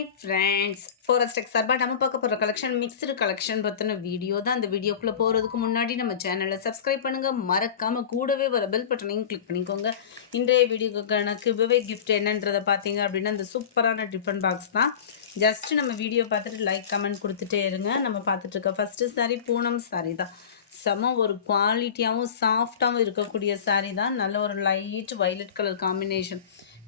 Hi friends, forest tech சார்பாக நம்ம பார்க்க போகிற கலெக்ஷன் மிக்ஸ்டு கலெக்ஷன் பற்றின வீடியோ தான். அந்த வீடியோக்குள்ளே போகிறதுக்கு முன்னாடி நம்ம சேனலை சப்ஸ்கிரைப் பண்ணுங்கள், மறக்காமல் கூடவே வர பெல் பட்டனையும் கிளிக் பண்ணிக்கோங்க. இன்றைய வீடியோக்கான கிவ்அவே கிஃப்ட் என்னன்றதை பார்த்தீங்க அப்படின்னா இந்த சூப்பரான டிஃபன் பாக்ஸ் தான். ஜஸ்ட்டு நம்ம வீடியோ பார்த்துட்டு லைக் கமெண்ட் கொடுத்துட்டே இருங்க. நம்ம பார்த்துட்டு இருக்க ஃபஸ்ட்டு சாரீ பூனம் சாரீ தான். செம ஒரு குவாலிட்டியாகவும் சாஃப்டாகவும் இருக்கக்கூடிய சாரீ தான். நல்ல ஒரு லைட் வைலட் கலர் காம்பினேஷன்.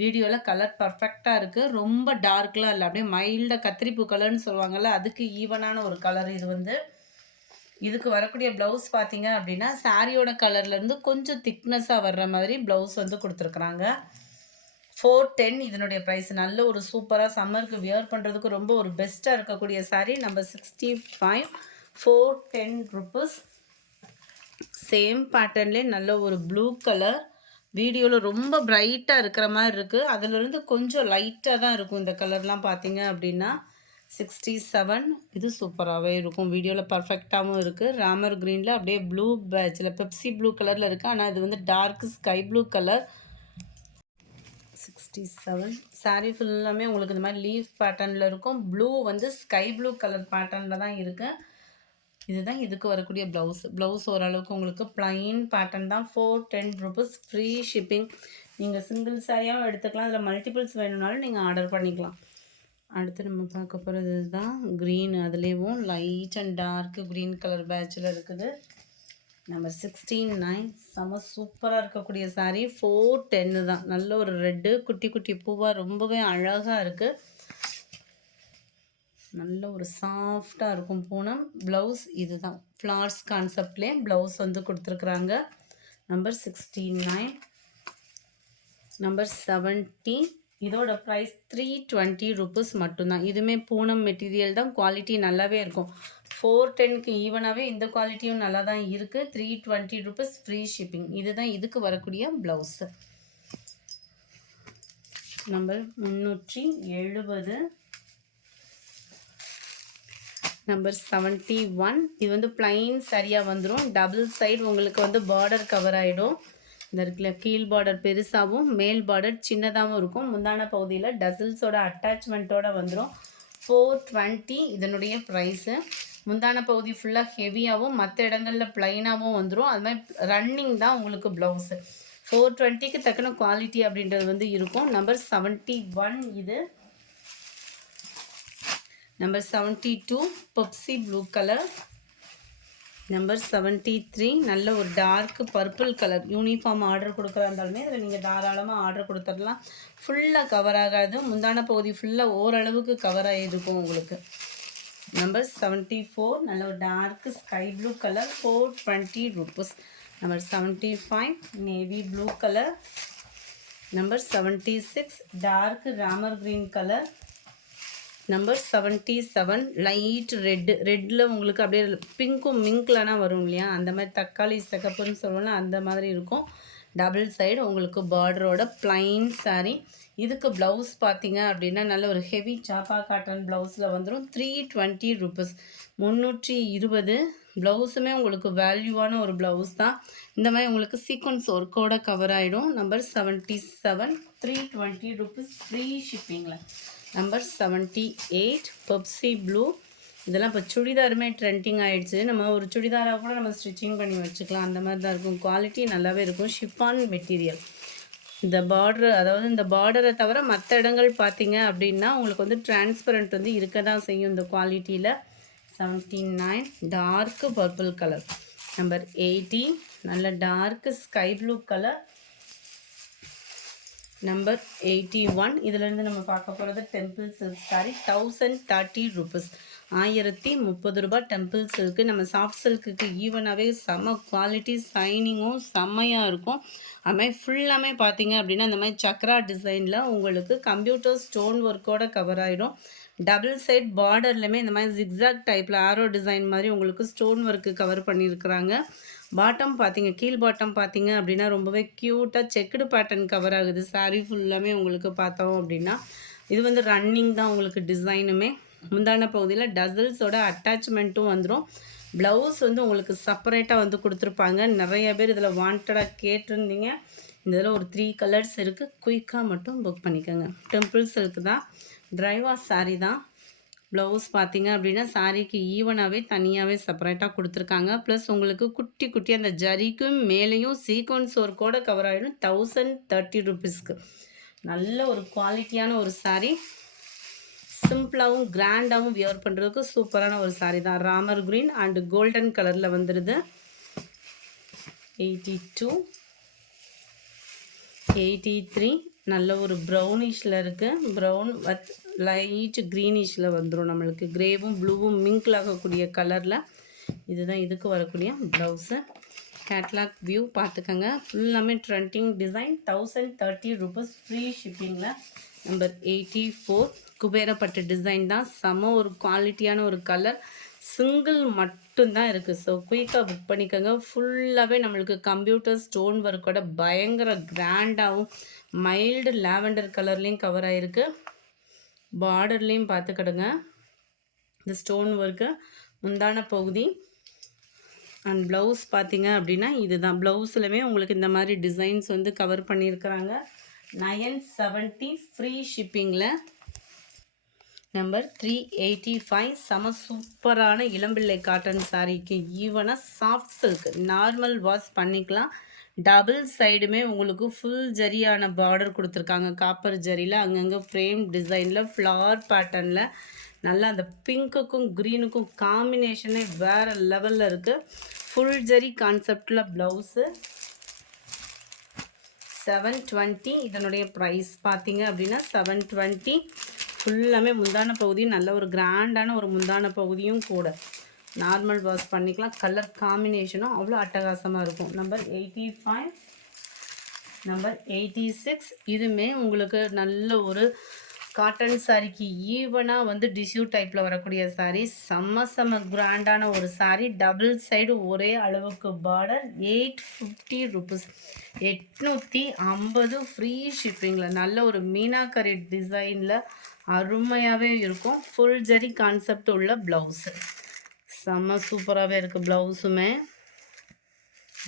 வீடியோவில் கலர் பர்ஃபெக்டாக இருக்குது. ரொம்ப டார்க்லாம் இல்லை, அப்படியே மைல்டாக கத்திரிப்பூ கலர்னு சொல்லுவாங்கள்ல, அதுக்கு ஈவனான ஒரு கலர் இது. இதுக்கு வரக்கூடிய ப்ளவுஸ் பார்த்தீங்க அப்படின்னா சாரியோட கலர்லேருந்து கொஞ்சம் திக்னஸாக வர்ற மாதிரி ப்ளவுஸ் கொடுத்துருக்குறாங்க. 410 இதனுடைய ப்ரைஸ். நல்ல ஒரு சூப்பராக சம்மருக்கு வியர் பண்ணுறதுக்கு ரொம்ப ஒரு பெஸ்ட்டாக இருக்கக்கூடிய சாரீ. Number 65, 410 rupees. சேம் பேட்டர்ன்லேயே நல்ல ஒரு ப்ளூ கலர். வீடியோவில் ரொம்ப பிரைட்டாக இருக்கிற மாதிரி இருக்குது, அதிலிருந்து கொஞ்சம் லைட்டாக தான் இருக்கும் இந்த கலர்லாம் பார்த்தீங்க அப்படின்னா. 67 இது சூப்பராகவே இருக்கும். வீடியோவில் பர்ஃபெக்டாகவும் இருக்குது. ராமர் க்ரீனில் அப்படியே ப்ளூ பேட்சில் பெப்சி ப்ளூ கலரில் இருக்குது, ஆனால் இது dark sky blue colour. 67 sari ஃபுல்லாமே உங்களுக்கு இந்த மாதிரி லீஃப் பேட்டர்னில் இருக்கும். ப்ளூ ஸ்கை ப்ளூ கலர் பேட்டர்னில் தான் இருக்குது. இதுதான் இதுக்கு வரக்கூடிய ப்ளவுஸ் ஓரளவுக்கு உங்களுக்கு ப்ளைன் பேட்டர்ன் தான். 410 ருபீஸ், ஃப்ரீ ஷிப்பிங். நீங்கள் சிங்கிள் சாரியாகவும் எடுத்துக்கலாம், அதில் மல்டிபிள்ஸ் வேணும்னாலும் நீங்கள் ஆர்டர் பண்ணிக்கலாம். அடுத்து நம்ம பார்க்க போகிறது இதுதான் க்ரீன். அதுலேயும் light and dark green colour பேட்சில் இருக்குது. நம்பர் 69 செம சூப்பராக இருக்கக்கூடிய சாரீ. 410 தான். நல்ல ஒரு ரெட்டு குட்டி குட்டி பூவாக ரொம்பவே அழகாக இருக்குது. நல்ல ஒரு சாஃப்டாக இருக்கும் பூனம். ப்ளவுஸ் இதுதான் ஃப்ளார்ஸ் கான்செப்ட்லேயே ப்ளவுஸ் கொடுத்துருக்குறாங்க. நம்பர் 69. நம்பர் 70 இதோட ப்ரைஸ் 320 ருபீஸ் மட்டும்தான். இதுவுமே பூனம் மெட்டீரியல் தான், குவாலிட்டி நல்லாவே இருக்கும். 410க்கு ஈவனாகவே இந்த குவாலிட்டியும் நல்லா தான் இருக்குது. 320 ருபீஸ், ஃப்ரீ ஷிப்பிங். இதுதான் இதுக்கு வரக்கூடிய ப்ளவுஸு. நம்பர் 370. நம்பர் 71 இது பிளைன் சரியாக வந்துடும். டபுள் சைடு உங்களுக்கு பார்டர் கவர் ஆகிடும். இந்த இருக்குல்ல, கீழ் பார்டர் பெருசாகவும் மேல் பார்டர் சின்னதாகவும் இருக்கும். முந்தான பகுதியில் டசில்ஸோட அட்டாச்மெண்ட்டோடு வந்துடும். 420 இதனுடைய ப்ரைஸு. முந்தான பகுதி ஃபுல்லாக ஹெவியாகவும் மற்ற இடங்களில் ப்ளைனாகவும் வந்துடும். அது மாதிரி ரன்னிங் தான் உங்களுக்கு ப்ளவுஸு. 420க்கு தக்கன குவாலிட்டி அப்படின்றது இருக்கும். நம்பர் 71 இது. Number 72 Pepsi blue colour. Number 73 நல்ல ஒரு dark purple colour. Uniform order கொடுக்குறா இருந்தாலுமே அதில் நீங்கள் தாராளமாக ஆர்டர் கொடுத்துடலாம். ஃபுல்லாக கவர் ஆகாது, முந்தான பகுதி ஃபுல்லாக ஓரளவுக்கு கவர் ஆகிருக்கும் உங்களுக்கு. நம்பர் 74 நல்ல ஒரு dark sky blue colour. 420 rupees. Number 75 navy blue colour. Number 76 dark Ramar green colour. Number 77 light ரெட்டில் உங்களுக்கு அப்படியே பிங்க்கும் மிங்க்லனா வரும் இல்லையா, அந்த மாதிரி தக்காளி சிகப்புன்னு சொல்லுவோம்ல, அந்த மாதிரி இருக்கும். டபுள் சைடு உங்களுக்கு பார்டரோட ப்ளைன் சாரீ. இதுக்கு ப்ளவுஸ் பார்த்தீங்க அப்படின்னா நல்ல ஒரு ஹெவி சாப்பா காட்டன் ப்ளவுஸில் வந்துடும். 320 ருபீஸ், 320. ப்ளவுஸுமே உங்களுக்கு வேல்யூவான ஒரு ப்ளவுஸ் தான். இந்த மாதிரி உங்களுக்கு சீக்வன்ஸ் ஒர்க்கோட கவர் ஆகிடும். நம்பர் 77 320 ருபீஸ், ஃப்ரீ ஷிப்பிங்கில். Number 78 Pepsi blue. இதெல்லாம் இப்போ சுடிதாருமே ட்ரெண்டிங் ஆகிடுச்சு. நம்ம ஒரு சுடிதாராக கூட நம்ம ஸ்டிச்சிங் பண்ணி வச்சுக்கலாம், அந்த மாதிரி தான் இருக்கும். குவாலிட்டி நல்லாவே இருக்கும். Chiffon material. இந்த பார்டர், அதாவது இந்த பார்டரை தவிர மற்ற இடங்கள் பார்த்தீங்க அப்படின்னா உங்களுக்கு டிரான்ஸ்பரண்ட் இருக்க தான் செய்யும் இந்த குவாலிட்டியில். 79 டார்க் பர்பிள் கலர். நம்பர் 80 நல்ல dark sky blue colour. Number 81 இதிலேருந்து நம்ம பார்க்க போகிறது டெம்பிள் சில்க் சாரீ. 1030 ருபீஸ், 1030 ரூபாய் டெம்பிள் சில்க்கு. நம்ம சாஃப்ட் சில்க்குக்கு ஈவனாகவே செம்ம குவாலிட்டி, சைனிங்கும் செம்மையாக இருக்கும். அதுமாதிரி ஃபுல்லாமே பார்த்தீங்க அப்படின்னா இந்த மாதிரி சக்ரா டிசைனில் உங்களுக்கு கம்ப்யூட்டர் ஸ்டோன் ஒர்க்கோட கவர் ஆகிடும். டபுள் சைட் பார்டர்லையுமே இந்த மாதிரி ஜிக்ஸாக் டைப்பில் ஆரோ டிசைன் மாதிரி உங்களுக்கு ஸ்டோன் ஒர்க்கு கவர் பண்ணியிருக்கிறாங்க. பாட்டம் பார்த்தீங்க, கீழ் பாட்டம் பார்த்தீங்க அப்படின்னா ரொம்பவே க்யூட்டாக செக்குடு பேட்டர்ன் கவர் ஆகுது. சாரீ ஃபுல்லாமே உங்களுக்கு பார்த்தோம் அப்படின்னா இது ரன்னிங் தான் உங்களுக்கு டிசைனுமே. முந்தான பகுதியில் டசல்ஸோட அட்டாச்மெண்ட்டும் வந்துடும். ப்ளவுஸ் உங்களுக்கு செப்பரேட்டாக கொடுத்துருப்பாங்க. நிறைய பேர் இதில் வாண்டடாக கேட்டிருந்தீங்க. இந்த இதில் ஒரு 3 கலர்ஸ் இருக்குது. குயிக்காக மட்டும் புக் பண்ணிக்கோங்க. டெம்பிள் சில்க் தான். ட்ரை வாஷ் saree தான். ப்ளவுஸ் பார்த்தீங்க அப்படின்னா சாரீக்கு ஈவனாகவே தனியாகவே செப்பரேட்டாக கொடுத்துருக்காங்க. ப்ளஸ் உங்களுக்கு குட்டி குட்டி அந்த ஜரிக்கும் மேலேயும் சீக்வன்ஸ் ஒர்க்கோட கவர் ஆகிடும். 1030 rupeesக்கு நல்ல ஒரு குவாலிட்டியான ஒரு saree. சிம்பிளாகவும் கிராண்டாகவும் வியர் பண்ணுறதுக்கு சூப்பரான ஒரு saree தான். ராமர் க்ரீன் அண்ட் கோல்டன் கலரில் வந்துடுது. 82, 83 நல்ல ஒரு ப்ரௌனிஷில் இருக்குது. ப்ரௌன் வித் லைட் க்ரீனிஷில் வந்துடும். நம்மளுக்கு கிரேவும் ப்ளூவும் மிங்கிள் ஆகக்கூடிய கலரில். இதுதான் இதுக்கு வரக்கூடிய ப்ளவுஸு. கேட்லாக் வியூ பார்த்துக்கோங்க. ஃபுல்லாமே ட்ரெண்டிங் டிசைன். 1030 rupees ஃப்ரீ ஷிப்பிங்கில். நம்பர் 84 குபேரப்பட்டு டிசைன் தான். செம ஒரு குவாலிட்டியான ஒரு கலர். சிங்கிள் மட்டும்தான் இருக்குது. ஸோ குயிக்காக புக் பண்ணிக்கோங்க. ஃபுல்லாகவே நம்மளுக்கு கம்ப்யூட்டர் ஸ்டோன் ஒர்க்கோட பயங்கர கிராண்டாகவும் மைல்டு லாவெண்டர் கலர்லேயும் கவர் ஆகிருக்கு. பார்டர்லேயும் பார்த்துக்கிடுங்க இந்த ஸ்டோன் ஒர்க்கு. முந்தான பகுதி அண்ட் ப்ளவுஸ் பார்த்தீங்க அப்படின்னா இதுதான். ப்ளவுஸ்லுமே உங்களுக்கு இந்த மாதிரி டிசைன்ஸ் வந்து கவர் பண்ணியிருக்கிறாங்க. 970 ஃப்ரீ ஷிப்பிங்கில். நம்பர் 385 செம சூப்பரான இளம்பிள்ளை காட்டன் சாரீக்கு ஈவனாக சாஃப்ட் சில்க் நார்மல் வாஷ் பண்ணிக்கலாம். டபுள் சைடுமே உங்களுக்கு ஃபுல் ஜரியான பார்டர் கொடுத்துருக்காங்க. காப்பர் ஜரியில் அங்கங்கே ஃப்ரேம் டிசைனில் ஃப்ளவர் பேட்டர்னில் நல்லா அந்த பிங்க்குக்கும் க்ரீனுக்கும் காம்பினேஷனே வேறு லெவலில் இருக்குது. ஃபுல் ஜரி கான்செப்டில் ப்ளவுஸு 720. இதனுடைய ப்ரைஸ் பார்த்தீங்க அப்படின்னா 720. ஃபுல்லாமே முந்தான பகுதி நல்ல ஒரு கிராண்டான ஒரு முந்தான பகுதியும் கூட. நார்மல் வாஷ் பண்ணிக்கலாம். கலர் காம்பினேஷனும் அவ்வளோ அட்டகாசமாக இருக்கும். நம்பர் 85, நம்பர் 86 இதுவுமே உங்களுக்கு நல்ல ஒரு காட்டன் சாரிக்கு ஈவனாக வந்து டிஷ்யூ டைப்பில் வரக்கூடிய சாரீ. செம்ம கிராண்டான ஒரு சாரீ. டபுள் சைடு ஒரே அளவுக்கு பார்டர். 850 rupees 850 free ஷிப்பிங்கில். நல்ல ஒரு மீனாக்கரி டிசைனில் அருமையாகவே இருக்கும். ஃபுல் ஜரி கான்செப்ட் உள்ள ப்ளவுஸு செம்ம சூப்பராகவே இருக்குது. ப்ளவுஸுமே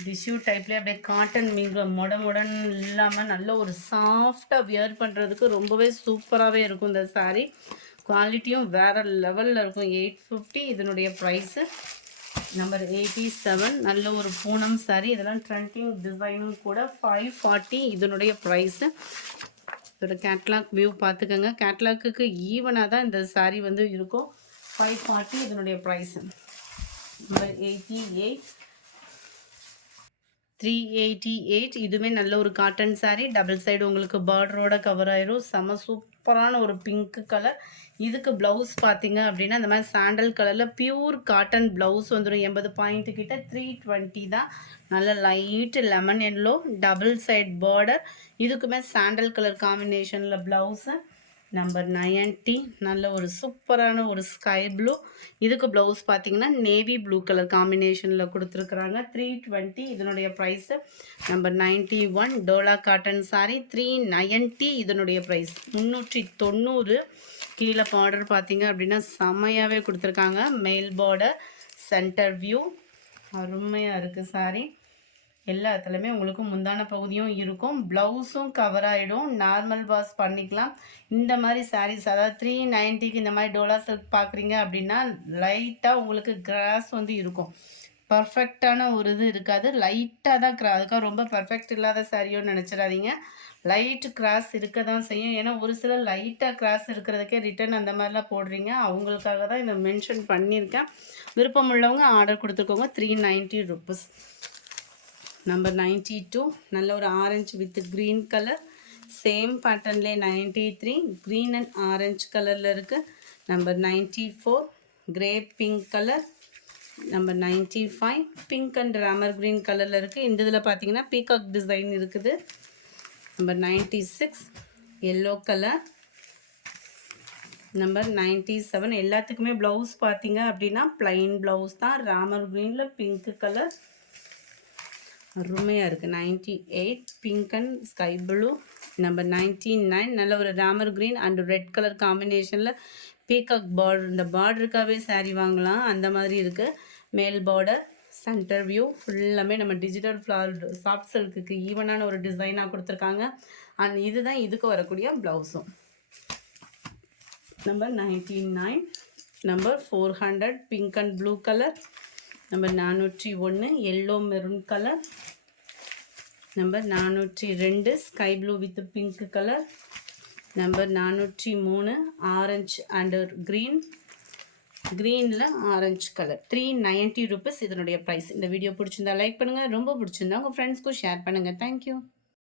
டிஷ்யூ டைப்லேயே அப்படியே காட்டன் மீன் முடன் இல்லாமல் நல்ல ஒரு சாஃப்டாக வியர் பண்ணுறதுக்கு ரொம்பவே சூப்பராகவே இருக்கும் இந்த சாரீ. குவாலிட்டியும் வேறு லெவலில் இருக்கும். 850 இதனுடைய ப்ரைஸு. நம்பர் 87 நல்ல ஒரு பூனம் சாரீ. இதெல்லாம் ட்ரெண்டிங் டிசைனும் கூட. 540 இதனுடைய ப்ரைஸு. இதோட கேட்லாக் வியூ பார்த்துக்கோங்க. கேட்லாக்கு ஈவனாக தான் இந்த சாரீ வந்து இருக்கும். 540 இதனுடைய ப்ரைஸு. நம்பர் 88 388 இதுவுமே நல்ல ஒரு காட்டன் சாரீ. டபுள் சைடு உங்களுக்கு பார்டரோட கவர் ஆயிரும். செம சூப்பரான ஒரு பிங்க் கலர். இதுக்கு ப்ளவுஸ் பார்த்தீங்க அப்படின்னா இந்த மாதிரி சாண்டல் கலரில் பியூர் காட்டன் ப்ளவுஸ் வந்துடும். 80 பாயிண்ட் கிட்ட. 320 தான். நல்ல light lemon yellow double side border. இதுக்குமே சாண்டல் கலர் காம்பினேஷனில் ப்ளவுஸு. நம்பர் 90 நல்ல ஒரு சூப்பரான ஒரு ஸ்கை ப்ளூ. இதுக்கு ப்ளவுஸ் பார்த்தீங்கன்னா நேவி ப்ளூ கலர் காம்பினேஷனில் கொடுத்துருக்குறாங்க. 320 இதனுடைய ப்ரைஸு. நம்பர் 91 டோலா காட்டன் சாரீ. 390 இதனுடைய ப்ரைஸ். 390. கீழே பார்டர் பார்த்தீங்க அப்படின்னா செம்மையாகவே கொடுத்துருக்காங்க. மேல் பார்டர் சென்டர் வியூ அருமையாக இருக்குது சாரீ. எல்லா இடத்துலையுமே உங்களுக்கு முந்தான பகுதியும் இருக்கும். ப்ளவுஸும் கவர் ஆகிடும். நார்மல் வாஷ் பண்ணிக்கலாம். இந்த மாதிரி சாரீஸ் அதாவது 390க்கு இந்த மாதிரி டோலா சில்க் பார்க்குறீங்க அப்படின்னா லைட்டாக உங்களுக்கு கிராஸ் வந்து இருக்கும். பர்ஃபெக்டான ஒரு இது இருக்காது. லைட்டாக தான் அதுக்காக ரொம்ப பர்ஃபெக்ட் இல்லாத சாரியோன்னு நினச்சிடாதீங்க. லைட் கிராஸ் இருக்க தான் செய்யும். ஏன்னா ஒரு சில லைட்டாக கிராஸ் இருக்கிறதுக்கே ரிட்டன் அந்த மாதிரிலாம் போடுறீங்க. அவங்களுக்காக தான் இதை மென்ஷன் பண்ணியிருக்கேன். விருப்பம் உள்ளவங்க ஆர்டர் கொடுத்துக்கோங்க. 390 rupees. நம்பர் 92 நல்ல ஒரு orange with green colour. Same பேட்டர்ன்லேயே 93 க்ரீன் அண்ட் ஆரஞ்சு கலரில் இருக்குது. Number 94 grey pink colour. Number 95 pink and Ramar green கலரில் இருக்குது. இந்த இதில் பார்த்தீங்கன்னா பீகாக் டிசைன் இருக்குது. Number 96 yellow colour. நம்பர் 97 எல்லாத்துக்குமே ப்ளவுஸ் பார்த்தீங்க அப்படின்னா ப்ளைன் ப்ளவுஸ் தான். ராமர் க்ரீனில் பிங்க் கலர் அருமையாக இருக்குது. 98 pink and sky blue. Number 99 நல்ல ஒரு Ramar green and red colour காம்பினேஷனில் பீகாக் பார்டர். இந்த பார்டருக்காகவே சாரீ வாங்கலாம் அந்த மாதிரி இருக்குது. மேல் பார்டர் சென்டர் வியூ ஃபுல்லாமே நம்ம டிஜிட்டல் ஃப்ளார் சாஃப்ட் சில்க்குக்கு ஈவனான ஒரு டிசைனாக கொடுத்துருக்காங்க. அண்ட் இதுதான் இதுக்கு வரக்கூடிய ப்ளவுஸும். Number 99. Number 400 pink and blue colour. Number 401 yellow maroon colour. Number 402 sky blue with pink colour. Number 403 orange and green. க்ரீனில் ஆரஞ்சு கலர். 390 rupees இதனுடைய ப்ரைஸ். இந்த வீடியோ பிடிச்சிருந்தா லைக் பண்ணுங்கள், ரொம்ப பிடிச்சிருந்தா உங்கள் ஃப்ரெண்ட்ஸ்க்கும் ஷேர் பண்ணுங்கள். தேங்க்யூ.